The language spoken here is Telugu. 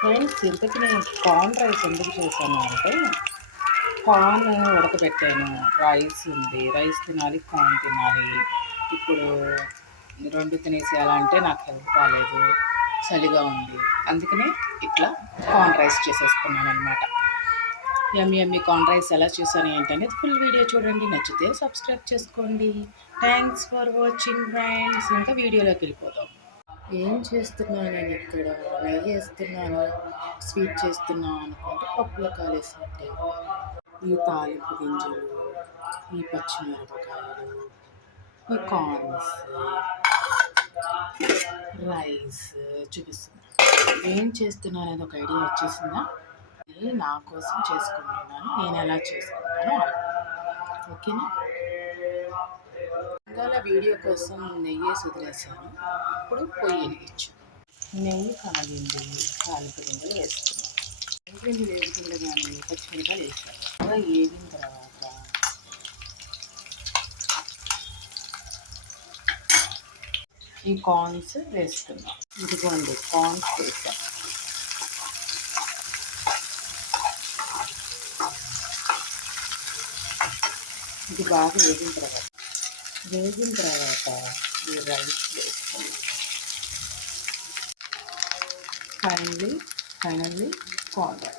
ఫ్రెండ్స్ ఇంతకు నేను కార్న్ రైస్ ఎందుకు చేశాను అంటే కార్న్ ఉడకబెట్టాను. రైస్ ఉంది. రైస్ తినాలి కార్న్ తినాలి. ఇప్పుడు రెండు తినేసేయాలంటే నాకు హెల్త్ కాలేదు చలిగా ఉంది. అందుకనే ఇట్లా కార్న్ రైస్ చేసేసుకున్నాను అనమాట ఎమ్మి ఎమ్మి కార్న్ రైస్ ఎలా చేశాను ఏంటనేది ఫుల్ వీడియో చూడండి. నచ్చితే సబ్స్క్రైబ్ చేసుకోండి. Thanks for watching friends. ఇంకా వీడియోలోకి వెళ్ళిపోతాం ఏం చేస్తున్నాను నేను ఇక్కడ? నెయ్యి వేస్తున్నాను స్వీట్ చేస్తున్నాను అనుకుంటే పప్పులో కాలేసినట్టే. ఈ తాలింపు గింజలు ఈ పచ్చిమిరపకాయలు ఈ కార్న్స్ రైస్ చూపిస్తుంది ఏం చేస్తున్నాను అనేది ఒక ఐడియా వచ్చేసిందా? నా కోసం చేసుకుంటున్నాను. నేను ఎలా చేసుకుంటానో ఓకేనా? వీడియో కోసం నెయ్యి వేసి వదిలేసాను ఇప్పుడు పొయ్యి వెలిగించు నెయ్యి కాలింది. తాలింపు గింజలు వేసుకున్నాను. గింజలు వేసుకుండగానే పచ్చిమిరపకాయలు వేసాను అలా వేగిన తర్వాత ఈ కార్న్స్ వేస్తున్నాం ఇదిగోండి కార్న్స్ వేసాం ఇది బాగా వేగిన తర్వాత వేగిన తర్వాత ఈ రైస్ వేసుకున్నాం ఫైనల్లీ ఫైనల్లీ కార్న్